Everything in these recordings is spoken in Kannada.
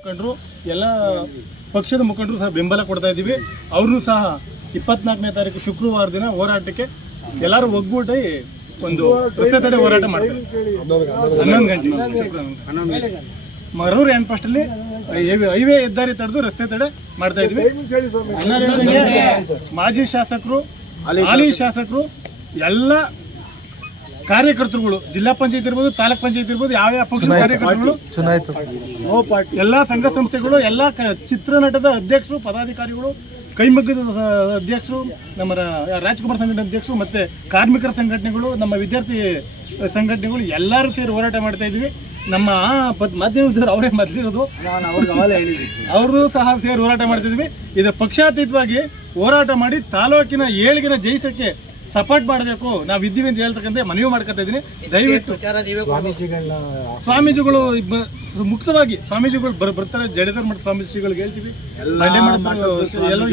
ಮುಖಂಡರು, ಎಲ್ಲ ಪಕ್ಷದ ಮುಖಂಡರು ಸಹ ಬೆಂಬಲ ಕೊಡ್ತಾ ಇದ್ದೀವಿ. ಅವ್ರನ್ನೂ ಸಹ ಇಪ್ಪತ್ನಾಲ್ಕನೇ ತಾರೀಕು ಶುಕ್ರವಾರ ದಿನ ಹೋರಾಟಕ್ಕೆ ಎಲ್ಲರೂ ಒಗ್ಗೂಡಿ ಒಂದು ತಡೆ ಹೋರಾಟ ಮಾಡ್ತಾರೆ ಹನ್ನೊಂದು ಗಂಟೆ. ಮರೂರು ಹ್ಯಾಂಡ್ ಪೋಸ್ಟ್ ಅಲ್ಲಿ ಹೈವೇ ಹೆದ್ದಾರಿ ತಡೆದು ರಸ್ತೆ ತಡೆ ಮಾಡ್ತಾ ಇದ್ವಿ. ಮಾಜಿ ಶಾಸಕರು, ಹಾಲಿ ಶಾಸಕರು, ಎಲ್ಲ ಕಾರ್ಯಕರ್ತರುಗಳು ಜಿಲ್ಲಾ ಪಂಚಾಯತ್ ಇರ್ಬೋದು ತಾಲೂಕ್ ಪಂಚಾಯತ್ ಇರ್ಬೋದು ಯಾವ ಯಾವ ಪಕ್ಷದ ಕಾರ್ಯಕರ್ತರುಗಳು ಎಲ್ಲ ಸಂಘ ಸಂಸ್ಥೆಗಳು ಎಲ್ಲ ಕ- ಚಿತ್ರನಟದ ಅಧ್ಯಕ್ಷರು ಪದಾಧಿಕಾರಿಗಳು ಕೈಮಗ್ಗದ ಅಧ್ಯಕ್ಷರು ನಮ್ಮ ರಾಜ್ಕುಮಾರ್ ಸಂಘಟನೆ ಅಧ್ಯಕ್ಷರು ಮತ್ತೆ ಕಾರ್ಮಿಕರ ಸಂಘಟನೆಗಳು ನಮ್ಮ ವಿದ್ಯಾರ್ಥಿ ಸಂಘಟನೆಗಳು ಎಲ್ಲರೂ ಸೇರಿ ಹೋರಾಟ ಮಾಡ್ತಾ ಇದ್ದೀವಿ. ನಮ್ಮ ಪದ್- ಮಾಧ್ಯಮದವರು ಅವರೇ ಮೊದಲಿರೋದು. ಅವರು ಸಹ ಸೇರಿ ಹೋರಾಟ ಮಾಡ್ತಿದ್ವಿ ಇದರ ಪಕ್ಷಾತೀತವಾಗಿ ಹೋರಾಟ ಮಾಡಿ ತಾಲೂಕಿನ ಏಳಿಗೆನ ಜಯಿಸಕ್ಕೆ ಸಪೋರ್ಟ್ ಮಾಡಬೇಕು. ನಾವು ಇದ್ದೀವಿ ಅಂತ ಹೇಳ್ತಕ್ಕಂಥ ಮನವಿ ಮಾಡ್ಕೊತಾ ಇದ್ದೀನಿ. ದಯವಿಟ್ಟು ಸ್ವಾಮೀಜಿಗಳು ಮುಕ್ತವಾಗಿ ಸ್ವಾಮೀಜಿಗಳು ಬರ್ ಬರ್ತಾರೆ. ಜಡೇಧರ್ ಮಠ ಸ್ವಾಮೀಜಿಗಳಿಗೆ ಹೇಳ್ತೀವಿ. ಎಲ್ಲ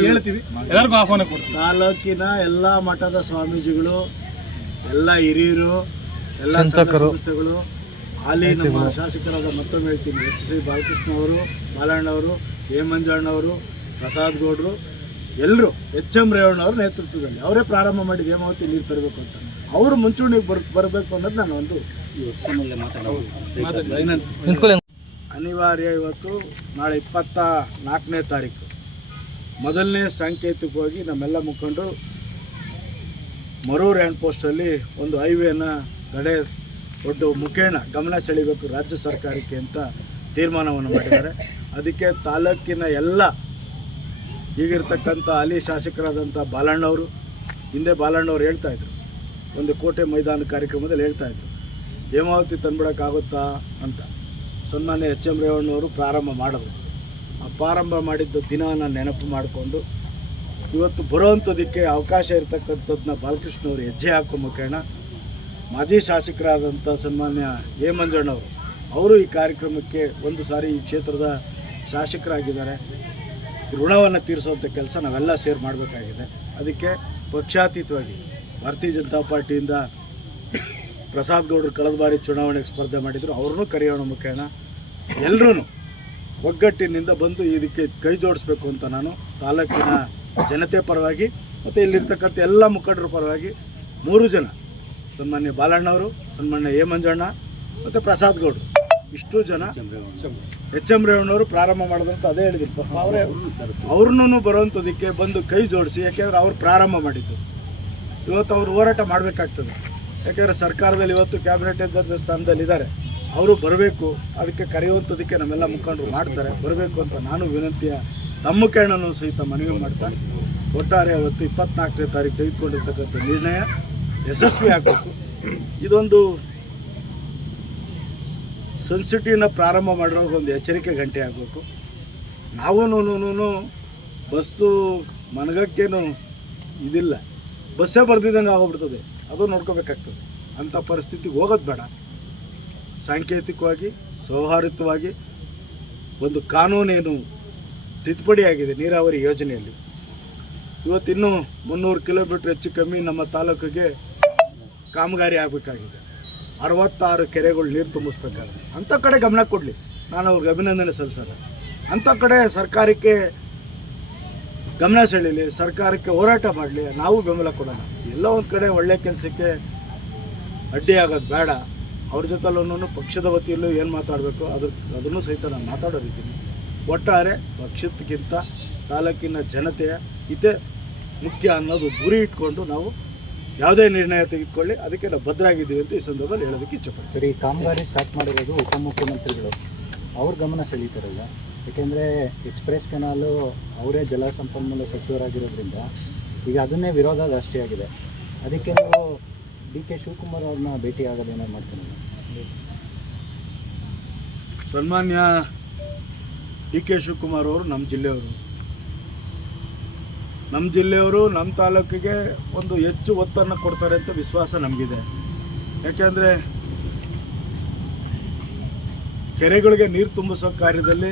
ಹೇಳ್ತೀವಿ. ಎಲ್ಲರಿಗೂ ಆಹ್ವಾನ ಕೊಡ್ತೀವಿ. ತಾಲೂಕಿನ ಎಲ್ಲ ಮಠದ ಸ್ವಾಮೀಜಿಗಳು ಎಲ್ಲ ಹಿರಿಯರು ಎಲ್ಲ ಸಂಸ್ಥೆಗಳು ಅಲ್ಲಿ ನಮ್ಮ ಶಾಸಕರಾದ ಮತ್ತೊಮ್ಮೆ ಹೇಳ್ತೀನಿ. ಎಚ್ ಶ್ರೀ ಬಾಲಕೃಷ್ಣ ಅವರು ಬಾಲಣ್ಣವರು ಹೇಮಂಜಣ್ಣವರು ಮಂಜಣ್ಣವರು ಪ್ರಸಾದ್ ಗೌಡ್ರು ಎಲ್ಲರೂ ಎಚ್ ಎಂ ರೇವಣ್ಣವ್ರ ನೇತೃತ್ವದಲ್ಲಿ ಅವರೇ ಪ್ರಾರಂಭ ಮಾಡಿ ಹೇಮಾವತಿ ನೀರು ತರಬೇಕು ಅಂತ. ಅವರು ಮುಂಚೂಣಿಗೆ ಬರ್ ಬರಬೇಕು ಅನ್ನೋದು ನಾನು ಒಂದು ಅನಿವಾರ್ಯ ಇವತ್ತು ನಾಳೆ ಇಪ್ಪತ್ತ ನಾಲ್ಕನೇ ತಾರೀಕು. ಮೊದಲನೇ ಸಾಂಕೇತಿಕವಾಗಿ ನಮ್ಮೆಲ್ಲ ಮುಖಂಡರು ಮರೂರು ಹ್ಯಾಂಡ್ ಪೋಸ್ಟಲ್ಲಿ ಒಂದು ಹೈವೇನ ತಡೆ ದೊಡ್ಡ ಮುಖೇಣ ಗಮನ ಸೆಳೀಬೇಕು ರಾಜ್ಯ ಸರ್ಕಾರಕ್ಕೆ ಅಂತ ತೀರ್ಮಾನವನ್ನು ಮಾಡಿದ್ದಾರೆ. ಅದಕ್ಕೆ ತಾಲೂಕಿನ ಎಲ್ಲ ಈಗಿರ್ತಕ್ಕಂಥ ಹಾಲಿ ಶಾಸಕರಾದಂಥ ಬಾಲಣ್ಣವರು ಹಿಂದೆ ಬಾಲಣ್ಣವ್ರು ಹೇಳ್ತಾ ಇದ್ರು. ಒಂದು ಕೋಟೆ ಮೈದಾನ ಕಾರ್ಯಕ್ರಮದಲ್ಲಿ ಹೇಳ್ತಾ ಇದ್ರು. ಹೇಮಾವತಿ ತಂದ್ಬಿಡೋಕ್ಕಾಗುತ್ತಾ ಅಂತ. ಸನ್ಮಾನ್ಯ ಎಚ್ ಎಂ ರೇವಣ್ಣವರು ಪ್ರಾರಂಭ ಮಾಡಿದ್ರು. ಆ ಪ್ರಾರಂಭ ಮಾಡಿದ್ದ ದಿನಾನ ನೆನಪು ಮಾಡಿಕೊಂಡು, ಇವತ್ತು ಬರುವಂಥದಕ್ಕೆ ಅವಕಾಶ ಇರತಕ್ಕಂಥದ್ದನ್ನ ಬಾಲಕೃಷ್ಣವರು ಹೆಜ್ಜೆ ಹಾಕೋ ಮುಖೇಣ ಮಾಜಿ ಶಾಸಕರಾದಂಥ ಸನ್ಮಾನ್ಯ ಎ ಮಂಜಣ್ಣವರು ಅವರು ಈ ಕಾರ್ಯಕ್ರಮಕ್ಕೆ ಒಂದು ಸಾರಿ ಈ ಕ್ಷೇತ್ರದ ಶಾಸಕರಾಗಿದ್ದಾರೆ. ಋಣವನ್ನು ತೀರಿಸುವಂಥ ಕೆಲಸ ನಾವೆಲ್ಲ ಸೇರ್ ಮಾಡಬೇಕಾಗಿದೆ. ಅದಕ್ಕೆ ಪಕ್ಷಾತೀತವಾಗಿ ಭಾರತೀಯ ಜನತಾ ಪಾರ್ಟಿಯಿಂದ ಪ್ರಸಾದ್ ಗೌಡರು ಕಳೆದ ಬಾರಿ ಚುನಾವಣೆಗೆ ಸ್ಪರ್ಧೆ ಮಾಡಿದರು. ಅವ್ರನ್ನೂ ಕರೆಯೋಣ ಮುಖೇನ. ಎಲ್ಲರೂ ಒಗ್ಗಟ್ಟಿನಿಂದ ಬಂದು ಇದಕ್ಕೆ ಕೈ ಜೋಡಿಸ್ಬೇಕು ಅಂತ ನಾನು ತಾಲೂಕಿನ ಜನತೆ ಪರವಾಗಿ ಮತ್ತು ಇಲ್ಲಿರ್ತಕ್ಕಂಥ ಎಲ್ಲ ಮುಖಂಡರ ಪರವಾಗಿ ಮೂರು ಜನ, ಸನ್ಮಾನ್ಯ ಬಾಲಣ್ಣವರು, ಸನ್ಮಾನ್ಯ ಎ ಮಂಜಣ್ಣ ಮತ್ತು ಪ್ರಸಾದ್ ಗೌಡರು. ಇಷ್ಟು ಜನ ಎಚ್ ಎಂ ರೇವಣ್ಣವರು ಪ್ರಾರಂಭ ಮಾಡಿದಂತ ಅದೇ ಹೇಳಿದ್ರು. ಅವರೇ ಅವ್ರನ್ನೂ ಬರುವಂಥದಕ್ಕೆ ಬಂದು ಕೈ ಜೋಡಿಸಿ, ಯಾಕೆಂದ್ರೆ ಅವ್ರು ಪ್ರಾರಂಭ ಮಾಡಿದ್ದು. ಇವತ್ತು ಅವರು ಹೋರಾಟ ಮಾಡಬೇಕಾಗ್ತದೆ. ಯಾಕೆಂದರೆ ಸರ್ಕಾರದಲ್ಲಿ ಇವತ್ತು ಕ್ಯಾಬಿನೆಟ್ ಸ್ಥಾನದಲ್ಲಿ ಇದ್ದಾರೆ. ಅವರು ಬರಬೇಕು, ಅದಕ್ಕೆ ಕರೆಯುವಂಥದಕ್ಕೆ ನಮ್ಮೆಲ್ಲ ಮುಖಂಡರು ಮಾಡ್ತಾರೆ. ಬರಬೇಕು ಅಂತ ನಾನು ವಿನಂತಿಯ ತಮ್ಮ ಕಣ್ಣನ್ನು ಸಹಿತ ಮನವಿ ಮಾಡ್ತಾ ಒಟ್ಟಾರೆ ಅವತ್ತು ಇಪ್ಪತ್ನಾಲ್ಕನೇ ತಾರೀಕು ತೆಗೆದುಕೊಂಡಿರ್ತಕ್ಕಂಥ ನಿರ್ಣಯ ಯಶಸ್ವಿ ಆಗಬೇಕು. ಇದೊಂದು ಸೆನ್ಸಿಟಿವ್ನ ಪ್ರಾರಂಭ ಮಾಡಿರೋ ಒಂದು ಎಚ್ಚರಿಕೆ ಗಂಟೆ ಆಗಬೇಕು. ನಾವೂನು ಬಸ್ಸು ಮನಗಕ್ಕೇನು ಇದಿಲ್ಲ. ಬಸ್ಸೇ ಬರ್ದಿದ್ದಂಗೆ ಆಗೋಗ್ಬಿಡ್ತದೆ. ಅದು ನೋಡ್ಕೋಬೇಕಾಗ್ತದೆ. ಅಂಥ ಪರಿಸ್ಥಿತಿಗೆ ಹೋಗೋದು ಬೇಡ. ಸಾಂಕೇತಿಕವಾಗಿ ಸೌಹಾರ್ದವಾಗಿ ಒಂದು ಕಾನೂನೇನು ತಿದ್ದುಪಡಿಯಾಗಿದೆ ನೀರಾವರಿ ಯೋಜನೆಯಲ್ಲಿ. ಇವತ್ತಿನ್ನೂ ಮುನ್ನೂರು ಕಿಲೋಮೀಟ್ರ್ ಹೆಚ್ಚು ಕಮ್ಮಿ ನಮ್ಮ ತಾಲೂಕಿಗೆ ಕಾಮಗಾರಿ ಆಗಬೇಕಾಗಿದೆ. ಅರವತ್ತಾರು ಕೆರೆಗಳು ನೀರು ತುಂಬಿಸ್ಬೇಕಾದ್ರೆ ಅಂಥ ಕಡೆ ಗಮನ ಕೊಡಲಿ. ನಾನು ಅವ್ರಿಗೆ ಅಭಿನಂದನೆ ಸಲ್ಲಿಸೋಣ ಅಂಥ ಕಡೆ ಸರ್ಕಾರಕ್ಕೆ ಗಮನ ಸೆಳೀಲಿ, ಸರ್ಕಾರಕ್ಕೆ ಹೋರಾಟ ಮಾಡಲಿ, ನಾವು ಬೆಂಬಲ ಕೊಡೋಣ. ಎಲ್ಲ ಒಂದು ಕಡೆ ಒಳ್ಳೆ ಕೆಲಸಕ್ಕೆ ಅಡ್ಡಿ ಆಗೋದು ಬೇಡ. ಅವ್ರ ಜೊತೆಲ್ಲೂ ಪಕ್ಷದ ವತಿಯಲ್ಲೂ ಏನು ಮಾತಾಡಬೇಕು, ಅದ್ರ ಅದನ್ನು ಸಹಿತ ನಾನು ಮಾತಾಡೋದಿದ್ದೀನಿ ಒಟ್ಟಾರೆ ಪಕ್ಷಕ್ಕಿಂತ ತಾಲೂಕಿನ ಜನತೆಯ ಇದೇ ಮುಖ್ಯ ಅನ್ನೋದು ಗುರಿ ಇಟ್ಕೊಂಡು ನಾವು ಯಾವುದೇ ನಿರ್ಣಯ ತೆಗೆದುಕೊಳ್ಳಿ ಅದಕ್ಕೆ ನಾವು ಭದ್ರಾಗಿದ್ದೀವಿ ಅಂತ ಈ ಸಂದರ್ಭದಲ್ಲಿ ಹೇಳೋದಕ್ಕೆ ಇಚ್ಛಪಡ್ತೀವಿ ಸರಿ ಕಾಮಗಾರಿ ಸ್ಟಾರ್ಟ್ ಮಾಡಿರೋದು ಉಪಮುಖ್ಯಮಂತ್ರಿಗಳು. ಅವ್ರ ಗಮನ ಸೆಳೀತಾರಲ್ಲ. ಯಾಕೆಂದರೆ ಎಕ್ಸ್ಪ್ರೆಸ್ ಕೆನಾಲು ಅವರೇ ಜಲಸಂಪನ್ಮೂಲ ಸಚಿವರಾಗಿರೋದ್ರಿಂದ ಈಗ ಅದನ್ನೇ ವಿರೋಧ ಜಾಸ್ತಿ ಆಗಿದೆ. ಅದಕ್ಕೆ ನಾವು ಡಿ ಕೆ ಶಿವಕುಮಾರ್ ಅವ್ರನ್ನ ಭೇಟಿ ಆಗೋದೇನೋ ಮಾಡ್ತೀನಿ ಸನ್ಮಾನ್ಯ ಡಿ ಕೆ ಶಿವಕುಮಾರ್ ಅವರು ನಮ್ಮ ಜಿಲ್ಲೆಯವರು. ನಮ್ಮ ಜಿಲ್ಲೆಯವರು ನಮ್ಮ ತಾಲೂಕಿಗೆ ಒಂದು ಹೆಚ್ಚು ಒತ್ತನ್ನು ಕೊಡ್ತಾರೆ ಅಂತ ವಿಶ್ವಾಸ ನಮಗಿದೆ. ಯಾಕೆಂದರೆ ಕೆರೆಗಳಿಗೆ ನೀರು ತುಂಬಿಸೋ ಕಾರ್ಯದಲ್ಲಿ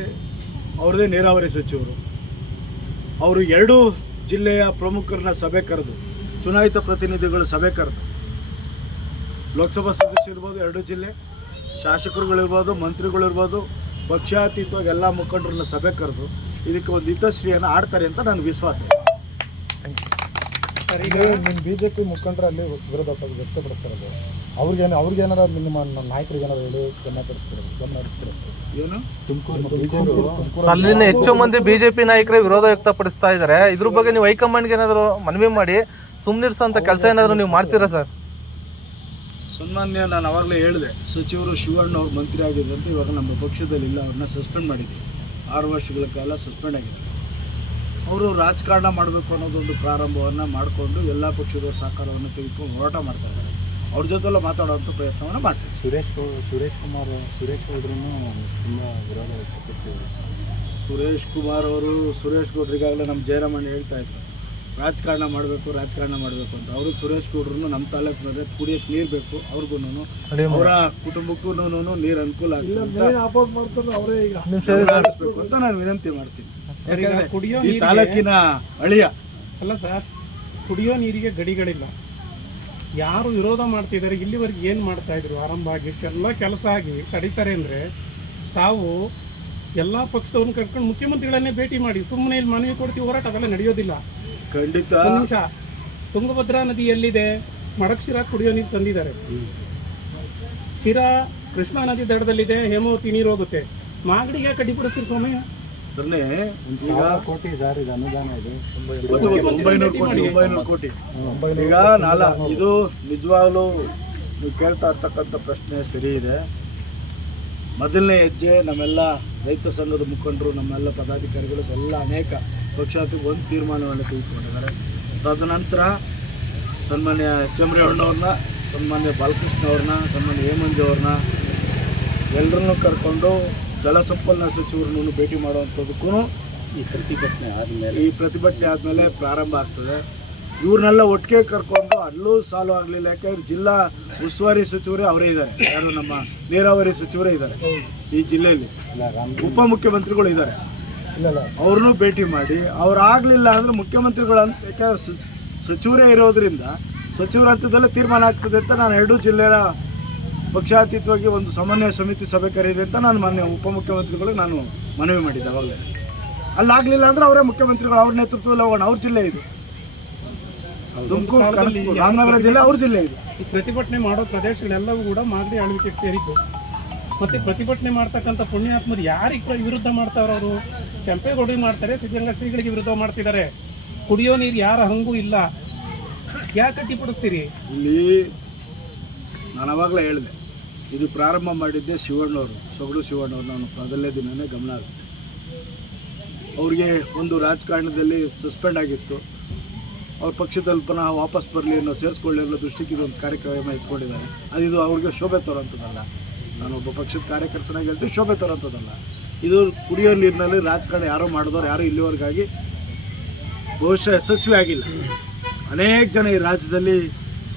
ಅವ್ರದ್ದೇ ನೀರಾವರಿ ಸಚಿವರು. ಅವರು ಎರಡೂ ಜಿಲ್ಲೆಯ ಪ್ರಮುಖರನ್ನ ಸಭೆ ಕರೆದು, ಚುನಾಯಿತ ಪ್ರತಿನಿಧಿಗಳು ಸಭೆ ಕರೆದು, ಲೋಕಸಭಾ ಸದಸ್ಯ ಇರ್ಬೋದು ಎರಡು ಜಿಲ್ಲೆ, ಶಾಸಕರುಗಳಿರ್ಬೋದು, ಮಂತ್ರಿಗಳಿರ್ಬೋದು, ಪಕ್ಷಾತೀತವಾಗಿ ಎಲ್ಲ ಮುಖಂಡರನ್ನ ಸಭೆ ಕರೆದು ಇದಕ್ಕೆ ಒಂದು ಹಿತಶ್ರೀಯನ್ನು ಆಡ್ತಾರೆ ಅಂತ ನನಗೆ ವಿಶ್ವಾಸ. ನಿಮ್ಮ ಬಿ ಜೆ ಪಿ ಮುಖಂಡರು ಅಲ್ಲಿ ವಿರೋಧ ವ್ಯಕ್ತಪಡಿಸ್ತಾರೆ ವ್ಯಕ್ತಪಡಿಸ್ತಿರೋದು. ಅವ್ರಿಗೇನು ಅವ್ರಿಗೇನಾರ ನಿಮ್ಮ ನಾಯಕರಿಗೆ ಏನಾರು ಹೇಳಿ ಗಮನ ಪಡಿಸ್ತಿರೋದು ಗಮನ ತುಮಕೂರು ಅಲ್ಲಿನ ಹೆಚ್ಚು ಮಂದಿ ಬಿಜೆಪಿ ನಾಯಕರೇ ವಿರೋಧ ವ್ಯಕ್ತಪಡಿಸ್ತಾ ಇದ್ದಾರೆ ಇದ್ರ ಬಗ್ಗೆ ನೀವು ಹೈಕಮಾಂಡ್ಗೆ ಏನಾದ್ರು ಮನವಿ ಮಾಡಿ ಸುಮ್ಮನಿರ್ಸಂತ ಕೆಲಸ ಏನಾದರೂ ನೀವು ಮಾಡ್ತೀರಾ ಸರ್? ಸನ್ಮಾನ್ಯ ನಾನು ಅವಾಗಲೇ ಹೇಳಿದೆ ಸಚಿವರು ಶಿವಣ್ಣ ಅವ್ರು ಮಂತ್ರಿ ಆಗಿದ್ದಂತೆ ಇವಾಗ ನಮ್ಮ ಪಕ್ಷದಲ್ಲಿ ಇಲ್ಲ ಅವ್ರನ್ನ ಸಸ್ಪೆಂಡ್ ಮಾಡಿದ್ವಿ. ಆರು ವರ್ಷಗಳ ಕಾಲ ಸಸ್ಪೆಂಡ್ ಆಗಿದ್ರು. ಅವರು ರಾಜಕಾರಣ ಮಾಡಬೇಕು ಅನ್ನೋದೊಂದು ಪ್ರಾರಂಭವನ್ನು ಮಾಡಿಕೊಂಡು ಎಲ್ಲ ಪಕ್ಷದ ಸಹಕಾರವನ್ನು ತೆಗೆದುಕೊಂಡು ಹೋರಾಟ ಮಾಡ್ತಾ ಇದ್ದಾರೆ. ಅವ್ರ ಜೊತೆಲ್ಲ ಮಾತಾಡುವಂಥ ಪ್ರಯತ್ನವನ್ನು ಮಾಡ್ತೀವಿ ಸುರೇಶ್ ಸುರೇಶ್ ಕುಮಾರ್ ಸುರೇಶ್ ಗೌಡ್ರೂ ತುಂಬ ವಿರೋಧ ವ್ಯಕ್ತಪಡಿಸಿದ್ದಾರೆ. ಸುರೇಶ್ ಕುಮಾರ್ ಅವರು ಸುರೇಶ್ ಗೌಡ್ರಿಗಾಗಲೇ ನಮ್ಮ ಜಯರಾಮಣ್ಣ ಹೇಳ್ತಾ ಇದ್ರು. ರಾಜಕಾರಣ ಮಾಡಬೇಕು ರಾಜಕಾರಣ ಮಾಡಬೇಕು ಅಂತ. ಅವರು ಸುರೇಶ್ ಗೌಡ್ರು ನಮ್ಮ ತಾಲೂಕಿನಲ್ಲಿ ಕುಡಿಯೋಕ್ಕೆ ನೀರು ಬೇಕು ಅವ್ರಿಗೂ ಅವರ ಕುಟುಂಬಕ್ಕೂ ನೀರು ಅನುಕೂಲ ಆಗಲಿ ಅಂತ ನಾನು ವಿನಂತಿ ಮಾಡ್ತೀನಿ. ಕುಡಿಯೋ ಈ ತಾಲೂಕಿನ ಅಳಿಯ. ಅಲ್ಲ ಸರ್ ಕುಡಿಯೋ ನೀರಿಗೆ ಗಡಿಗಳಿಲ್ಲ. ಯಾರು ವಿರೋಧ ಮಾಡ್ತಿದ್ದಾರೆ ಇಲ್ಲಿವರೆಗೆ ಏನು ಮಾಡ್ತಾ ಇದ್ರು? ಆರಂಭ ಆಗಿ ಎಲ್ಲ ಕೆಲಸ ಆಗಿ ಕಡಿತಾರೆ ಅಂದರೆ ತಾವು ಎಲ್ಲ ಪಕ್ಷದವ್ರನ್ನ ಕರ್ಕೊಂಡು ಮುಖ್ಯಮಂತ್ರಿಗಳನ್ನೇ ಭೇಟಿ ಮಾಡಿ ಸುಮ್ಮನೆ ಇಲ್ಲಿ ಮನವಿ ಕೊಡ್ತೀವಿ ಹೋರಾಟ ಅದೆಲ್ಲ ನಡೆಯೋದಿಲ್ಲ. ಖಂಡಿತ. ನಿಮಿಷ. ತುಂಗಭದ್ರಾ ನದಿ ಎಲ್ಲಿದೆ ಮಡಕ್ಷಿರ ಕುಡಿಯೋ ನೀರು ತಂದಿದ್ದಾರೆ. ಶಿರಾ ಕೃಷ್ಣಾ ನದಿ ದಡದಲ್ಲಿದೆ ಹೇಮಾವತಿ ನೀರು ಹೋಗುತ್ತೆ. ಮಾಗಡಿಗೆ ಯಾಕೆ ಅಡ್ಡಿಪಡಿಸ್ತೀರಿ ಈಗ ಕೋಟಿ ಅನುದಾನ ಇದೆ. ಒಂಬೈನೂರು ಕೋಟಿ ಒಂಬೈನೂರು ಕೋಟಿ. ಈಗ ನಾಲ ಇದು. ನಿಜವಾಗ್ಲೂ ನೀವು ಕೇಳ್ತಾ ಇರ್ತಕ್ಕಂಥ ಪ್ರಶ್ನೆ ಸರಿ ಇದೆ. ಮೊದಲನೇ ಹೆಜ್ಜೆ ನಮ್ಮೆಲ್ಲ ರೈತ ಸಂಘದ ಮುಖಂಡರು ನಮ್ಮೆಲ್ಲ ಪದಾಧಿಕಾರಿಗಳು ಎಲ್ಲ ಅನೇಕ ಪಕ್ಷಾತಿ ಒಂದು ತೀರ್ಮಾನವನ್ನು ತೆಗೆದುಕೊಂಡಿದ್ದಾರೆ. ತದನಂತರ ಸನ್ಮಾನ್ಯ ಎಚ್ ಎಂ ರೇವಣ್ಣವ್ರನ್ನ ಸನ್ಮಾನ್ಯ ಬಾಲಕೃಷ್ಣ ಅವ್ರನ್ನ ಸನ್ಮಾನ್ಯ ಹೇಮಂಜು ಅವ್ರನ್ನ ಎಲ್ಲರನ್ನೂ ಕರ್ಕೊಂಡು ಜಲಸಂಪನ್ಮೂಲ ಸಚಿವರನ್ನು ಭೇಟಿ ಮಾಡುವಂಥದ್ದಕ್ಕೂ ಈ ಪ್ರತಿಭಟನೆ ಆದಮೇಲೆ ಈ ಪ್ರತಿಭಟನೆ ಆದಮೇಲೆ ಪ್ರಾರಂಭ ಆಗ್ತದೆ. ಇವ್ರನ್ನೆಲ್ಲ ಒಟ್ಟಿಗೆ ಕರ್ಕೊಂಡು ಅಲ್ಲೂ ಸಾಲು ಆಗಲಿಲ್ಲ. ಯಾಕಂದ್ರೆ ಜಿಲ್ಲಾ ಉಸ್ತುವಾರಿ ಸಚಿವರೇ ಅವರೇ ಇದ್ದಾರೆ. ಯಾರು ನಮ್ಮ ನೀರಾವರಿ ಸಚಿವರೇ ಇದ್ದಾರೆ ಈ ಜಿಲ್ಲೆಯಲ್ಲಿ. ಉಪಮುಖ್ಯಮಂತ್ರಿಗಳು ಇದ್ದಾರೆ. ಅವ್ರನ್ನೂ ಭೇಟಿ ಮಾಡಿ ಅವ್ರು ಆಗಲಿಲ್ಲ ಅಂದರೆ ಮುಖ್ಯಮಂತ್ರಿಗಳು ಅಂತ ಯಾಕಂದ್ರೆ ಸಚಿವರೇ ಇರೋದ್ರಿಂದ ಸಚಿವರ ಹಂತದಲ್ಲೇ ತೀರ್ಮಾನ ಆಗ್ತದೆ ಅಂತ ನಾನು ಎರಡೂ ಜಿಲ್ಲೆಯ ಪಕ್ಷಾತೀತವಾಗಿ ಒಂದು ಸಮನ್ವಯ ಸಮಿತಿ ಸಭೆ ಕರೆಯಿದೆ ಅಂತ ನಾನು ಮಾನ್ಯ ಉಪಮುಖ್ಯಮಂತ್ರಿಗಳು ನಾನು ಮನವಿ ಮಾಡಿದ್ದೆ ಅವಾಗಲೇ. ಅಲ್ಲಾಗಲಿಲ್ಲ ಅಂದರೆ ಅವರೇ ಮುಖ್ಯಮಂತ್ರಿಗಳು ಅವ್ರ ನೇತೃತ್ವದಲ್ಲಿ ಹೋಗೋಣ. ಅವ್ರ ಜಿಲ್ಲೆ ಇದು. ತುಮಕೂರು ರಾಮನಗರ ಜಿಲ್ಲೆ ಅವ್ರ ಜಿಲ್ಲೆ ಇದು. ಈ ಪ್ರತಿಭಟನೆ ಮಾಡೋ ಪ್ರದೇಶಗಳೆಲ್ಲವೂ ಕೂಡ ಮಾಗಡಿ ಆಳ್ವಿಕೆಗೆ ಸೇರಿದ್ದು ಮತ್ತೆ ಪ್ರತಿಭಟನೆ ಮಾಡ್ತಕ್ಕಂಥ ಪುಣ್ಯಾತ್ಮರು ಯಾರಿಗೆ ವಿರುದ್ಧ ಮಾಡ್ತಾರೆ ಅವರು? ಕೆಂಪೇಗೌಡರಿಗೆ ಮಾಡ್ತಾರೆ ಸಿದ್ಧಗಂಗಾ ಶ್ರೀಗಳಿಗೆ ವಿರುದ್ಧ ಮಾಡ್ತಿದ್ದಾರೆ. ಕುಡಿಯೋ ನೀರು ಯಾರ ಹಂಗೂ ಇಲ್ಲ. ಯಾಕೆ ಕಟ್ಟಿಪಡಿಸ್ತೀರಿ ಇಲ್ಲಿ ನಾನು ಅವಾಗಲೇ ಹೇಳಿದೆ. ಇದು ಪ್ರಾರಂಭ ಮಾಡಿದ್ದೆ ಶಿವಣ್ಣವರು, ಸೊಗಡು ಶಿವಣ್ಣವ್ರು. ನಾನು ಮೊದಲನೇ ದಿನವೇ ಗಮನ ಹರಿಸಿದೆ. ಅವ್ರಿಗೆ ಒಂದು ರಾಜಕಾರಣದಲ್ಲಿ ಸಸ್ಪೆಂಡ್ ಆಗಿತ್ತು. ಅವ್ರ ಪಕ್ಷದಲ್ಲಿ ಪುನಃ ವಾಪಸ್ ಬರಲಿ ಅನ್ನೋ ಸೇರಿಸ್ಕೊಳ್ಳಿ ಅನ್ನೋ ದೃಷ್ಟಿಗೆ ಇದೊಂದು ಕಾರ್ಯಕ್ರಮ ಇಟ್ಕೊಂಡಿದ್ದಾರೆ. ಅದು ಇದು ಅವ್ರಿಗೆ ಶೋಭೆ ತರೋಂಥದ್ದಲ್ಲ ನಾನೊಬ್ಬ ಪಕ್ಷದ ಕಾರ್ಯಕರ್ತನಾಗಿ ಹೇಳ್ತೀನಿ ಶೋಭೆ ತರೋಂಥದ್ದಲ್ಲ ಇದು ಕುಡಿಯೋ ನೀರಿನಲ್ಲಿ ರಾಜಕಾರಣ ಯಾರೋ ಮಾಡಿದವ್ರು ಯಾರೂ ಇಲ್ಲಿವರೆಗಾಗಿ ಬಹುಶಃ ಯಶಸ್ವಿ ಆಗಿಲ್ಲ. ಅನೇಕ ಜನ ಈ ರಾಜ್ಯದಲ್ಲಿ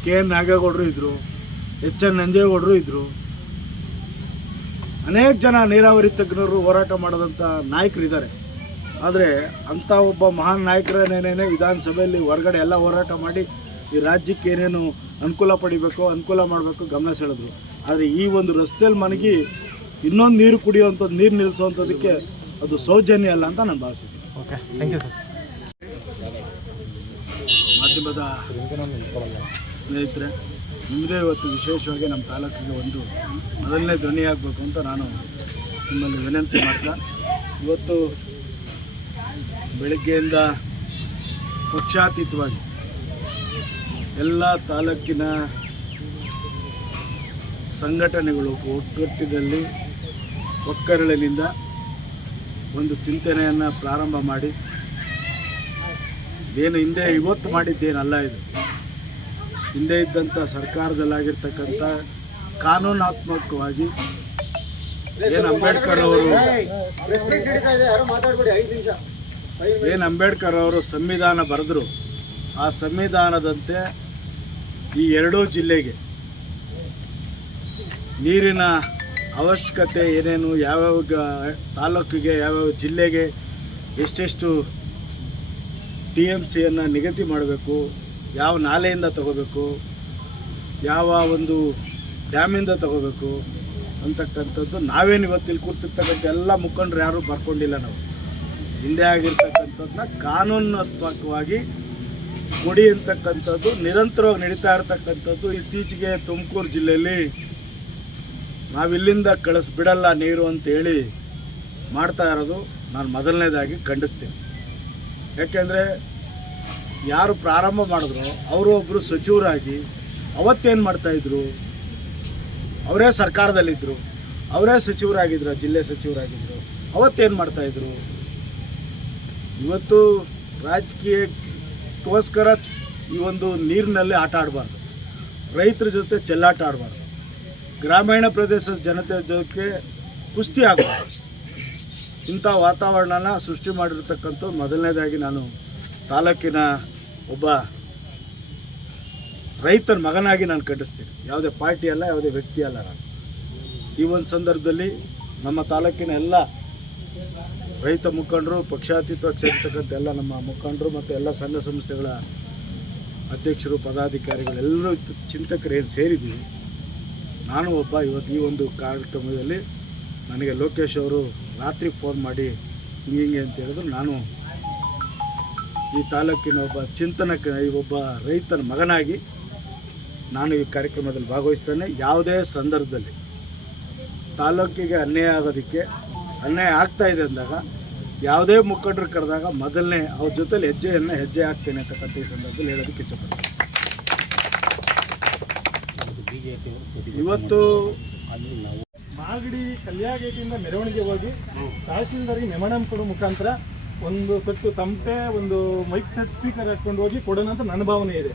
ಕೆ ಎನ್ ನಾಗೇಗೌಡರು ಇದ್ದರು ಎಚ್ ಎನ್ ನಂಜೇಗೌಡರು ಇದ್ದರು ಅನೇಕ ಜನ ನೀರಾವರಿ ತಜ್ಞರು ಹೋರಾಟ ಮಾಡಿದಂಥ ನಾಯಕರಿದ್ದಾರೆ ಆದರೆ ಅಂಥ ಒಬ್ಬ ಮಹಾನ್ ನಾಯಕರನ್ನೇನೇ ವಿಧಾನಸಭೆಯಲ್ಲಿ ಹೊರಗಡೆ ಎಲ್ಲ ಹೋರಾಟ ಮಾಡಿ ಈ ರಾಜ್ಯಕ್ಕೆ ಏನೇನು ಅನುಕೂಲ ಪಡಿಬೇಕು ಅನುಕೂಲ ಮಾಡಬೇಕು ಗಮನ ಸೆಳೆದ್ರು. ಆದರೆ ಈ ಒಂದು ರಸ್ತೆಯಲ್ಲಿ ಮನಗಿ ಇನ್ನೊಂದು ನೀರು ಕುಡಿಯುವಂಥದ್ದು ನೀರು ನಿಲ್ಲಿಸುವಂಥದ್ದಕ್ಕೆ ಅದು ಸೌಜನ್ಯ ಅಲ್ಲ ಅಂತ ನಾನು ಭಾವಿಸಿದ್ದೆ ಓಕೆ ಥ್ಯಾಂಕ್ ಯು ಸರ್ ಮಾಧ್ಯಮದ ಸ್ನೇಹಿತರೆ ನಿಮ್ಮದೇ ಇವತ್ತು ವಿಶೇಷವಾಗಿ ನಮ್ಮ ತಾಲೂಕಿಗೆ ಒಂದು ಮೊದಲನೇ ಧ್ವನಿಯಾಗಬೇಕು ಅಂತ ನಾನು ನಿಮ್ಮಲ್ಲಿ ವಿನಂತಿ ಮಾಡ್ತಾ, ಇವತ್ತು ಬೆಳಗ್ಗೆಯಿಂದ ಪಕ್ಷಾತೀತವಾಗಿ ಎಲ್ಲ ತಾಲೂಕಿನ ಸಂಘಟನೆಗಳು ಒಟ್ಟೊಟ್ಟಿನಲ್ಲಿ ಒಕ್ಕರಳಿನಿಂದ ಒಂದು ಚಿಂತನೆಯನ್ನು ಪ್ರಾರಂಭ ಮಾಡಿ, ಏನು ಹಿಂದೆ ಇವತ್ತು ಮಾಡಿದ್ದೇನಲ್ಲ ಇದು. ಹಿಂದೆ ಇದ್ದಂಥ ಸರ್ಕಾರದಲ್ಲಾಗಿರ್ತಕ್ಕಂಥ ಕಾನೂನಾತ್ಮಕವಾಗಿ ಏನು ಅಂಬೇಡ್ಕರ್ ಅವರು ಏನು ಅಂಬೇಡ್ಕರ್ ಅವರು ಸಂವಿಧಾನ ಬರೆದ್ರು, ಆ ಸಂವಿಧಾನದಂತೆ ಈ ಎರಡೂ ಜಿಲ್ಲೆಗೆ ನೀರಿನ ಅವಶ್ಯಕತೆ ಏನೇನು, ಯಾವ್ಯಾವ ತಾಲೂಕಿಗೆ, ಯಾವ್ಯಾವ ಜಿಲ್ಲೆಗೆ ಎಷ್ಟೆಷ್ಟು ಟಿ ಎಂ ಸಿಯನ್ನು ನಿಗದಿ ಮಾಡಬೇಕು ಯಾವ ನಾಲೆಯಿಂದ ತಗೋಬೇಕು? ಯಾವ ಒಂದು ಡ್ಯಾಮಿಂದ ತಗೋಬೇಕು? ಅಂತಕ್ಕಂಥದ್ದು ನಾವೇನು ಇವತ್ತು ಇಲ್ಲಿ ಎಲ್ಲ ಮುಖಂಡರು ಯಾರೂ ಬರ್ಕೊಂಡಿಲ್ಲ ನಾವು. ಹಿಂದೆ ಆಗಿರ್ತಕ್ಕಂಥದ್ದನ್ನ ಕಾನೂನಾತ್ಮಕವಾಗಿ ಕೊಡಿ ಅಂತಕ್ಕಂಥದ್ದು, ನಿರಂತರವಾಗಿ ನಡೀತಾ ಇರತಕ್ಕಂಥದ್ದು ಇತ್ತೀಚೆಗೆ ತುಮಕೂರು ಜಿಲ್ಲೆಯಲ್ಲಿ ನಾವಿಲ್ಲಿಂದ ಕಳಿಸ್ಬಿಡಲ್ಲ ನೀರು ಅಂತೇಳಿ ಮಾಡ್ತಾ ಇರೋದು ನಾನು ಮೊದಲನೇದಾಗಿ ಖಂಡಿಸ್ತೀನಿ. ಯಾಕೆಂದರೆ ಯಾರು ಪ್ರಾರಂಭ ಮಾಡಿದ್ರು, ಅವರು ಒಬ್ಬರು ಸಚಿವರಾಗಿ, ಅವತ್ತೇನು ಮಾಡ್ತಾಯಿದ್ರು ಅವರೇ ಸರ್ಕಾರದಲ್ಲಿದ್ದರು ಅವರೇ ಸಚಿವರಾಗಿದ್ರು, ಜಿಲ್ಲೆ ಸಚಿವರಾಗಿದ್ದರು ಅವತ್ತೇನು ಮಾಡ್ತಾಯಿದ್ರು ಇವತ್ತು ರಾಜಕೀಯಕ್ಕೋಸ್ಕರ ಈ ಒಂದು ನೀರಿನಲ್ಲಿ ಆಟ ಆಡಬಾರ್ದು. ರೈತರ ಜೊತೆ ಚೆಲ್ಲಾಟ ಆಡಬಾರ್ದು. ಗ್ರಾಮೀಣ ಪ್ರದೇಶದ ಜನತೆ ಜೊತೆ ಕುಸ್ತಿ ಆಗಬಾರ್ದು ಇಂಥ ವಾತಾವರಣನ ಸೃಷ್ಟಿ ಮಾಡಿರ್ತಕ್ಕಂಥ ಮೊದಲನೇದಾಗಿ ನಾನು ತಾಲೂಕಿನ ಒಬ್ಬ ರೈತರ ಮಗನಾಗಿ ನಾನು ಕಟ್ಟಿಸ್ತೀನಿ ಯಾವುದೇ ಪಾರ್ಟಿ ಅಲ್ಲ, ಯಾವುದೇ ವ್ಯಕ್ತಿ ಅಲ್ಲ ನಾನು. ಈ ಒಂದು ಸಂದರ್ಭದಲ್ಲಿ ನಮ್ಮ ತಾಲೂಕಿನ ಎಲ್ಲ ರೈತ ಮುಖಂಡರು, ಪಕ್ಷಾತೀತ ಸೇರ್ತಕ್ಕಂಥ ಎಲ್ಲ ನಮ್ಮ ಮುಖಂಡರು ಮತ್ತು ಎಲ್ಲ ಸಂಘ ಸಂಸ್ಥೆಗಳ ಅಧ್ಯಕ್ಷರು, ಪದಾಧಿಕಾರಿಗಳೆಲ್ಲರೂ ಚಿಂತಕರು ಏನು ಸೇರಿದ್ದೀವಿ ನಾನು ಒಬ್ಬ ಇವತ್ತು ಈ ಒಂದು ಕಾರ್ಯಕ್ರಮದಲ್ಲಿ ನನಗೆ ಲೋಕೇಶ್ ಅವರು ರಾತ್ರಿ ಫೋನ್ ಮಾಡಿ ಹಿಂಗೆ ಹಿಂಗೆ ಅಂತ ಹೇಳಿದ್ರು. ನಾನು ಈ ತಾಲೂಕಿನ ಒಬ್ಬ ಚಿಂತನಕ್ಕೆ ಈ ಒಬ್ಬ ರೈತನ ಮಗನಾಗಿ ನಾನು ಈ ಕಾರ್ಯಕ್ರಮದಲ್ಲಿ ಭಾಗವಹಿಸ್ತೇನೆ. ಯಾವುದೇ ಸಂದರ್ಭದಲ್ಲಿ ತಾಲೂಕಿಗೆ ಅನ್ಯಾಯ ಆಗೋದಕ್ಕೆ ಅನ್ಯಾಯ ಆಗ್ತಾ ಇದೆ ಅಂದಾಗ ಯಾವುದೇ ಮುಖಂಡರು ಕರೆದಾಗ ಮೊದಲನೇ ಅವ್ರ ಜೊತೆಲಿ ಹೆಜ್ಜೆಯನ್ನು ಹೆಜ್ಜೆ ಹಾಕ್ತೇನೆ ಅಂತಕ್ಕಂಥ ಈ ಸಂದರ್ಭದಲ್ಲಿ ಹೇಳೋದಕ್ಕೆ ಇಚ್ಛಪಡ್ತೀನಿ. ಇವತ್ತು ಮಾಗಡಿ ಕಲ್ಯಾಗೇಟಿಂದ ಮೆರವಣಿಗೆ ಹೋಗಿ ತಹಶೀಲ್ದಾರ್ಗೆ ಮೆಮಣಂ ಕೊಡೋ ಮುಖಾಂತರ ಒಂದು ಕಟ್ಟು ತಂಪೆ ಒಂದು ಮೈಕ್ ಸೆಟ್ ಸ್ಪೀಕರ್ ಹಾಕೊಂಡು ಹೋಗಿ ಕೊಡೋಣ ಅಂತ ನನ್ನ ಭಾವನೆ ಇದೆ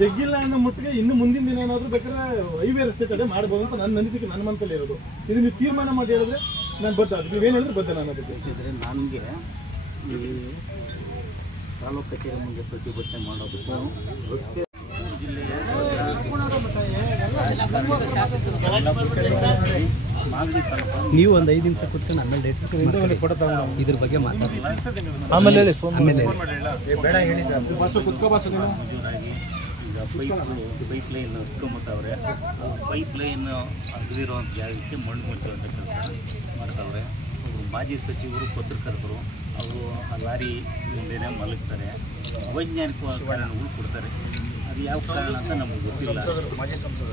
ಜಗ್ಗಿಲ್ಲ ಅನ್ನೋ ಮಟ್ಟಿಗೆ ಇನ್ನು ಮುಂದಿನ ದಿನ ಏನಾದರೂ ಬೇಕಾದ್ರೆ ಹೈವೇ ರಸ್ತೆ ಕಡೆ ಮಾಡ್ಬೋದು ಅಂತ ನನ್ನ ನಂಬಿಕೆ ನನ್ನ ಮನಸ್ಸಲ್ಲಿ ಇರೋದು ಇದು ನೀವು ತೀರ್ಮಾನ ಮಾಡಿ ಹೇಳಿದ್ರೆ ನಾನು ಬದ್ಧ ಅದು ನೀವೇನು ಹೇಳಿದ್ರೆ ಬದ್ಧ ನಾನು ಅದಕ್ಕೆ ನನಗೆ ಈ ತಾಲೂಕು ಕಚೇರಿ ಮುಂದೆ ಪ್ರತಿಭಟನೆ ಮಾಡೋದಕ್ಕೂ ರಸ್ತೆ ಜಿಲ್ಲೆಯ ನೀವು ಒಂದು ಐದು ನಿಮಿಷ ಕುತ್ಕೊಂಡು ಆಮೇಲೆ ಡೇಟ್ ಇದ್ರ ಬಗ್ಗೆ ಮಾತಾಡಿ ಆಮೇಲೆ ಹೇಳಿ ಆಮೇಲೆ ಈಗ ಪೈಪ್ ಪೈಪ್ ಲೈನ್ ಹತ್ಕೊಂಬಿಟ್ಟವ್ರೆ ಪೈಪ್ ಲೈನ್ ಜಾಗಕ್ಕೆ ಮಣ್ಣು ಮುಚ್ಚುವಂಥ ಕೆಲಸ ಮಾಡ್ತಾವ್ರೆ. ಅವರು ಮಾಜಿ ಸಚಿವರು ಪತ್ರಕರ್ತರು ಅವರು ಆ ಲಾರಿ ಮುಂದೆನೇ ಮಲಗ್ತಾರೆ. ವೈಜ್ಞಾನಿಕ ಕಾರಣಗಳು ಕೊಡ್ತಾರೆ. ಅದು ಯಾವ ಕಾರಣ ಅಂತ ನಮಗೆ ಗೊತ್ತಿಲ್ಲ.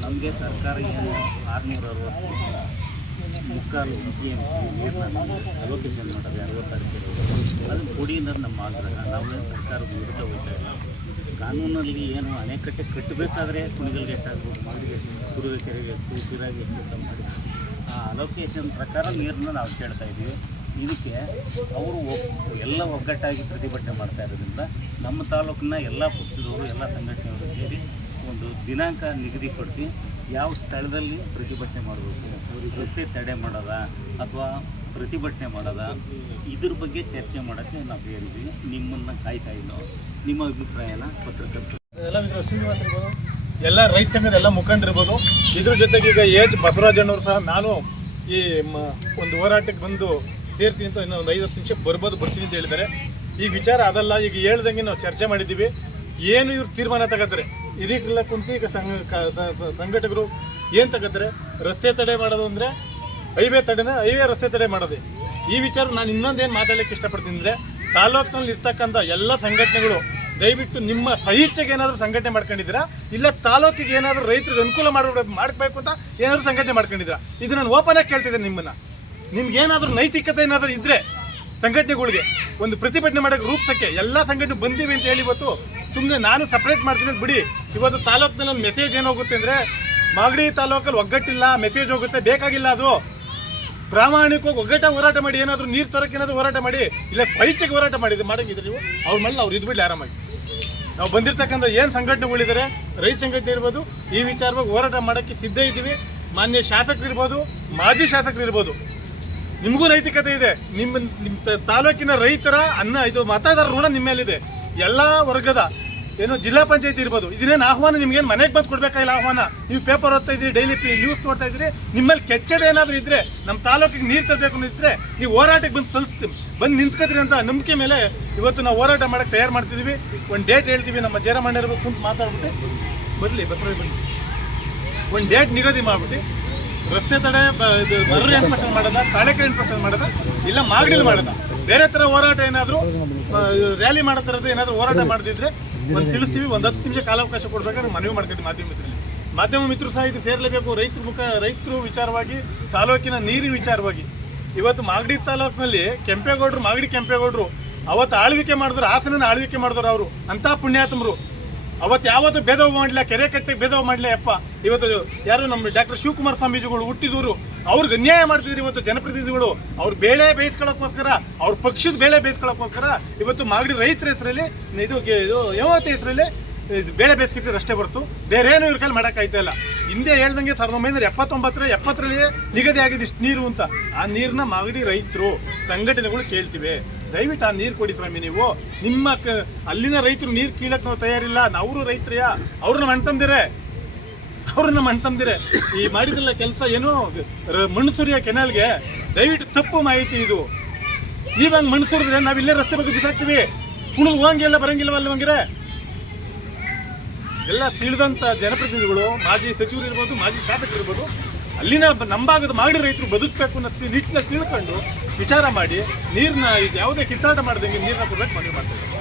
ನಮಗೆ ಸರ್ಕಾರ ಏನು ಆರುನೂರ ಅರವತ್ತು ಮುಕ್ಕಾಲು ಟಿ ಎಂ ಸಿ ಅಲೋಕೇಶನ್ ಮಾಡೋದು ಅರವತ್ತಾರು ಅದು ಕೊಡಿ ಅನ್ನೋದು ನಮ್ಮ ಆಗ್ರಹ. ನಾವೇ ಸರ್ಕಾರದ ವಿರುದ್ಧ ಹೋಗ್ತಾ ಇಲ್ಲ ಕಾನೂನಲ್ಲಿ ಏನು ಅಣೆಕಟ್ಟೆ ಕಟ್ಟಬೇಕಾದ್ರೆ ಕುಣಿಗಲ್ಗೆ ಎಷ್ಟಾಗ್ಬೋದು ಮಾಡಿಗೆ ತುರುವೇಕೆರೆಗೆ ಎಷ್ಟು ಸಿರಾಗಿ ಎಷ್ಟು ಮಾಡಿ ಆ ಅಲೋಕೇಶನ್ ಪ್ರಕಾರ ನೀರನ್ನು ನಾವು ಕೇಳ್ತಾ ಇದ್ದೀವಿ. ಇದಕ್ಕೆ ಅವರು ಎಲ್ಲ ಒಗ್ಗಟ್ಟಾಗಿ ಪ್ರತಿಭಟನೆ ಮಾಡ್ತಾ ಇರೋದ್ರಿಂದ ನಮ್ಮ ತಾಲೂಕಿನ ಎಲ್ಲ ಪಕ್ಷದವರು, ಎಲ್ಲ ಸಂಘಟನೆಯವರು ಸೇರಿ ಒಂದು ದಿನಾಂಕ ನಿಗದಿ ಕೊಡ್ತೀವಿ ಯಾವ ಸ್ಥಳದಲ್ಲಿ ಪ್ರತಿಭಟನೆ ಮಾಡಬೇಕು. ರಸ್ತೆ ತಡೆ ಮಾಡೋದ ಅಥವಾ ಪ್ರತಿಭಟನೆ ಮಾಡೋದ, ಇದ್ರ ಬಗ್ಗೆ ಚರ್ಚೆ ಮಾಡೋಕ್ಕೆ ನಾವು ಹೇಳಿದ್ವಿ. ನಿಮ್ಮನ್ನು ಕಾಯ್ತಾ ಇದ್ದೋ ನಿಮ್ಮ ಅಭಿಪ್ರಾಯನ ಪತ್ರಕರ್ತರು. ಎಲ್ಲ ಎಲ್ಲ ರೈತ ಸಂಘದ ಎಲ್ಲ ಮುಖಂಡರಿರ್ಬೋದು, ಇದ್ರ ಜೊತೆಗೆ ಈಗ ಏಜ್ ಬಸವರಾಜಣ್ಣವರು ಸಹ ನಾನು ಈ ಒಂದು ಹೋರಾಟಕ್ಕೆ ಬಂದು ಸೇರ್ತೀನಿ ಅಂತ ಇನ್ನೊಂದು ಐದು ಹತ್ತು ನಿಮಿಷ ಬರ್ಬೋದು, ಬರ್ತೀನಿ ಅಂತ ಹೇಳಿದ್ದಾರೆ. ಈ ವಿಚಾರ ಅದಲ್ಲ, ಈಗ ಹೇಳ್ದಂಗೆ ನಾವು ಚರ್ಚೆ ಮಾಡಿದ್ದೀವಿ. ಏನು ಇವ್ರು ತೀರ್ಮಾನ ತಗೋತಾರೆ? ಹಿರಿಯರೆಲ್ಲ ಕುಂತು ಈಗ ಸಂಘ ಸಂಘಟಕರು ಏನು ತಗೋತಾರೆ? ರಸ್ತೆ ತಡೆ ಮಾಡೋದು ಅಂದರೆ ಹೈವೇ ತಡೆನ ಹೈವೇ ರಸ್ತೆ ತಡೆ ಮಾಡೋದು. ಈ ವಿಚಾರ ನಾನು ಇನ್ನೊಂದೇನು ಮಾತಾಡಲಿಕ್ಕೆ ಇಷ್ಟಪಡ್ತೀನಿ ಅಂದರೆ, ತಾಲೂಕಿನಲ್ಲಿ ಇರ್ತಕ್ಕಂಥ ಎಲ್ಲ ಸಂಘಟನೆಗಳು, ದಯವಿಟ್ಟು ನಿಮ್ಮ ಸ್ವಇಚ್ಛೆಗೆ ಏನಾದರೂ ಸಂಘಟನೆ ಮಾಡ್ಕೊಂಡಿದ್ದೀರಾ? ಇಲ್ಲ ತಾಲೂಕಿಗೆ ಏನಾದರೂ ರೈತರಿಗೆ ಅನುಕೂಲ ಮಾಡಿ, ಮಾಡಬೇಕು ಅಂತ ಏನಾದರೂ ಸಂಘಟನೆ ಮಾಡ್ಕೊಂಡಿದ್ದೀರಾ? ಇದು ನಾನು ಓಪನ್ ಆಗಿ ಕೇಳ್ತಿದ್ದೇನೆ ನಿಮ್ಮನ್ನ. ನಿಮ್ಗೆ ಏನಾದರೂ ನೈತಿಕತೆ ಏನಾದರೂ ಇದ್ರೆ, ಸಂಘಟನೆಗಳಿಗೆ ಒಂದು ಪ್ರತಿಭಟನೆ ಮಾಡೋಕ್ಕೆ ರೂಪಿಸಕ್ಕೆ ಎಲ್ಲ ಸಂಘಟನೆ ಬಂದೀವಿ ಅಂತ ಹೇಳಿ ಇವತ್ತು ಸುಮ್ಮನೆ ನಾನು ಸಪ್ರೇಟ್ ಮಾಡ್ತೀನಿ ಬಿಡಿ. ಇವತ್ತು ತಾಲೂಕಿನಲ್ಲಿ ಒಂದು ಮೆಸೇಜ್ ಏನಾಗುತ್ತೆ ಅಂದರೆ, ಮಾಗಡಿ ತಾಲೂಕಲ್ಲಿ ಒಗ್ಗಟ್ಟಿಲ್ಲ ಮೆಸೇಜ್ ಹೋಗುತ್ತೆ, ಬೇಕಾಗಿಲ್ಲ ಅದು. ಪ್ರಾಮಾಣಿಕವಾಗಿ ಒಗ್ಗಟ್ಟಾಗಿ ಹೋರಾಟ ಮಾಡಿ, ಏನಾದರೂ ನೀರು ತರಕ್ಕೆ ಏನಾದರೂ ಹೋರಾಟ ಮಾಡಿ, ಇಲ್ಲ ಪರಿಚಯಕ್ಕೆ ಹೋರಾಟ ಮಾಡಿದ್ರೆ ಮಾಡಂಗಿದ್ರೆ ನೀವು, ಅವ್ರ ಮೇಲೆ ಅವ್ರು ಇದ್ಬಿಡ್ಲಿ ಆರಾಮಾಗಿ. ನಾವು ಬಂದಿರತಕ್ಕಂಥ ಏನು ಸಂಘಟನೆಗಳಿದ್ದಾರೆ ರೈತ ಸಂಘಟನೆ ಇರ್ಬೋದು, ಈ ವಿಚಾರವಾಗಿ ಹೋರಾಟ ಮಾಡೋಕ್ಕೆ ಸಿದ್ಧ ಇದ್ದೀವಿ. ಮಾನ್ಯ ಶಾಸಕರು ಇರ್ಬೋದು, ಮಾಜಿ ಶಾಸಕರು ಇರ್ಬೋದು. ನಿಮಗೂ ನೈತಿಕತೆ ಇದೆ. ನಿಮ್ಮ ನಿಮ್ಮ ತಾಲೂಕಿನ ರೈತರ ಅನ್ನ, ಇದು ಮತದಾರರ ಋಣ ನಿಮ್ಮ ಮೇಲಿದೆ. ಎಲ್ಲ ವರ್ಗದ ಏನು ಜಿಲ್ಲಾ ಪಂಚಾಯತಿ ಇರ್ಬೋದು. ಇದನ್ನೇನು ಆಹ್ವಾನ ನಿಮ್ಗೇನು ಮನೆಗೆ ಬಂದು ಕೊಡ್ಬೇಕಾಗಿಲ್ಲ ಆಹ್ವಾನ? ನೀವು ಪೇಪರ್ ಓದ್ತಾ ಇದ್ದೀರಿ ಡೈಲಿ ನ್ಯೂಸ್ ನೋಡ್ತಾ ಇದ್ದೀರಿ ನಿಮ್ಮಲ್ಲಿ ಕೆಚ್ಚದೇನಾದ್ರೂ ಇದ್ದರೆ ನಮ್ಮ ತಾಲೂಕಿಗೆ ನೀರು ತರಬೇಕು ಅಂತಿದ್ರೆ ನೀವು ಹೋರಾಟಕ್ಕೆ ಬಂದು ತಲುಪ್ತೀವಿ ಬಂದು ನಿಂತ್ಕೋತೀರಿ ಅಂತ ನಂಬಿಕೆ ಮೇಲೆ ಇವತ್ತು ನಾವು ಹೋರಾಟ ಮಾಡಕ್ಕೆ ತಯಾರು ಮಾಡ್ತಿದ್ದೀವಿ ಒಂದು ಡೇಟ್ ಹೇಳ್ತೀವಿ, ನಮ್ಮ ಜಯರಾಮಣ್ಣ ಕುಂತು ಮಾತಾಡ್ಬಿಟ್ಟು, ಬರಲಿ, ಬಸವರಾಜ್ ಬನ್ನಿ. ಒಂದು ಡೇಟ್ ನಿಗದಿ ಮಾಡ್ಬಿಟ್ಟು, ರಸ್ತೆ ತಡೆ ಮರಳು ಎನ್ಫೋರ್ಸ್ಮೆಂಟ್ ಮಾಡೋದ ತಾಳೆಕೈ ಎನ್ಫೋರ್ಸ್ಮೆಂಟ್ ಮಾಡೋದ, ಇಲ್ಲ ಮಾಗಡಿಲಿ ಮಾಡೋದ. ಬೇರೆ ಥರ ಹೋರಾಟ ಏನಾದರೂ ರ್ಯಾಲಿ ಮಾಡೋ ಥರದ್ದು ಏನಾದರೂ ಹೋರಾಟ ಮಾಡದಿದ್ರೆ ಒಂದು ತಿಳಿಸ್ತೀವಿ, ಒಂದು ಹತ್ತು ನಿಮಿಷ ಕಾಲಾವಕಾಶ ಕೊಡ್ಬೇಕಾದ್ರೆ ಮನವಿ ಮಾಡ್ತೀವಿ ಮಾಧ್ಯಮ ಮಿತ್ರರಲ್ಲಿ ಮಾಧ್ಯಮ ಮಿತ್ರರು ಸಹ ಇದು ಸೇರಲೇಬೇಕು, ರೈತರ ಮುಖ, ರೈತರು ವಿಚಾರವಾಗಿ, ತಾಲೂಕಿನ ನೀರಿನ ವಿಚಾರವಾಗಿ. ಇವತ್ತು ಮಾಗಡಿ ತಾಲೂಕಿನಲ್ಲಿ ಕೆಂಪೇಗೌಡರು, ಮಾಗಡಿ ಕೆಂಪೇಗೌಡರು, ಅವತ್ತು ಆಳ್ವಿಕೆ ಮಾಡಿದ್ರು ಹಾಸನ ಆಳ್ವಿಕೆ ಮಾಡಿದ್ರು ಅವರು ಅಂತ ಪುಣ್ಯಾತ್ಮರು. ಅವತ್ತು ಯಾವತ್ತು ಭೇದವ ಮಾಡಲಿಲ್ಲ, ಕೆರೆ ಕಟ್ಟಿ ಭೇದವ ಮಾಡಲಿಲ್ಲ, ಯಪ್ಪ. ಇವತ್ತು ಯಾರು ನಮ್ಮ ಡಾಕ್ಟರ್ ಶಿವಕುಮಾರ ಸ್ವಾಮೀಜಿಗಳು ಹುಟ್ಟಿದವರು ಅವ್ರಿಗೆ ಅನ್ಯಾಯ ಮಾಡ್ತಿದ್ರು ಇವತ್ತು ಜನಪ್ರತಿನಿಧಿಗಳು. ಅವ್ರ ಬೇಳೆ ಬೇಯಿಸ್ಕೊಳ್ಳೋಕ್ಕೋಸ್ಕರ, ಅವ್ರ ಪಕ್ಷದ ಬೇಳೆ ಬೇಯಿಸ್ಕೊಳ್ಳೋಕ್ಕೋಸ್ಕರ ಇವತ್ತು ಮಾಗಡಿ ರೈತರ ಹೆಸರಲ್ಲಿ, ಇದು ಇದು ಯಾವತ್ತ ಹೆಸರಲ್ಲಿ ಬೇಳೆ ಬೇಯಿಸ್ಕಿಟ್ಟಿದ್ರೆ ಅಷ್ಟೇ ಬರ್ತು ಬೇರೆ ಏನು ಇವ್ರ ಕೈಲಿ ಮಾಡೋಕ್ಕಾಯ್ತಾ ಇಲ್ಲ. ಹಿಂದೆ ಹೇಳ್ದಂಗೆ ಸಾವಿರದ ಒಂಬೈನೂರ ಎಪ್ಪತ್ತೊಂಬತ್ತರ ಎಪ್ಪತ್ತರಲ್ಲಿ ನಿಗದಿ ಆಗಿದೆ ಇಷ್ಟು ನೀರು ಅಂತ. ಆ ನೀರನ್ನ ಮಾಗಡಿ ರೈತರು, ಸಂಘಟನೆಗಳು ಕೇಳ್ತಿವೆ. ದಯವಿಟ್ಟು ಆ ನೀರು ಕೊಡಿ ಸ್ವಾಮಿ ನೀವು. ನಿಮ್ಮ ಕ, ಅಲ್ಲಿನ ರೈತರು ನೀರು ಕೀಳಕ್ಕೆ ನಾವು ತಯಾರಿಲ್ಲ. ಅವರು ಅವ್ರನ್ನ ನಮ್ಮ ಅವ್ರನ್ನ ಅವ್ರು ನಮ್ಮ ಅಣ್ತಂದಿರೆ ಈ ಮಾಡಿದಿಲ್ಲ ಕೆಲಸ ಏನು? ಮಣ್ಣು ಕೆನಾಲ್ಗೆ. ದಯವಿಟ್ಟು ತಪ್ಪು ಮಾಹಿತಿ ಇದು. ನೀವು ಹಂಗೆ ಮಣ್ಣು ಇಲ್ಲೇ ರಸ್ತೆ ಬಗ್ಗೆ ಬಿಸಾಕ್ತೀವಿ. ಕುಣಿದು ಹೋಗಂಗಿಲ್ಲ ಬರಂಗಿಲ್ಲ ಹಂಗಿರೇ ಎಲ್ಲ ತಿಳಿದಂಥ ಜನಪ್ರತಿನಿಧಿಗಳು, ಮಾಜಿ ಸಚಿವರು ಇರ್ಬೋದು, ಮಾಜಿ ಶಾಸಕರು ಇರ್ಬೋದು ಅಲ್ಲಿನ ನಂಬಾಗದ ಮಾಡಿ ರೈತರು ಬದುಕಬೇಕು ಅನ್ನೋ ನಿಟ್ಟಿನಲ್ಲಿ ನಿಟ್ಟಿನ ತಿಳ್ಕೊಂಡು ವಿಚಾರ ಮಾಡಿ ನೀರನ್ನ ಯಾವುದೇ ಕಿತ್ತಾಟ ಮಾಡ್ದಂಗೆ ನೀರನ್ನ ಕೊಡಬೇಕು ಮನವಿ ಮಾಡ್ತಾರೆ